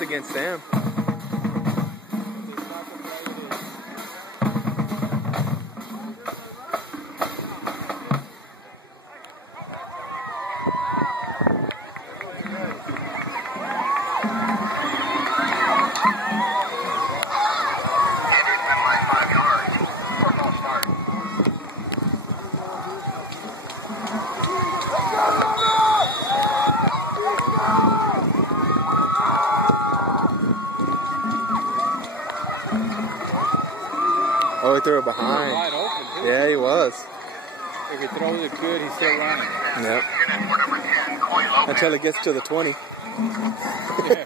chance against them. Oh, he threw it behind. Wide open, too. Yeah, he was. If he throws it good, he's still running. Yep. Until it gets to the 20. Yeah.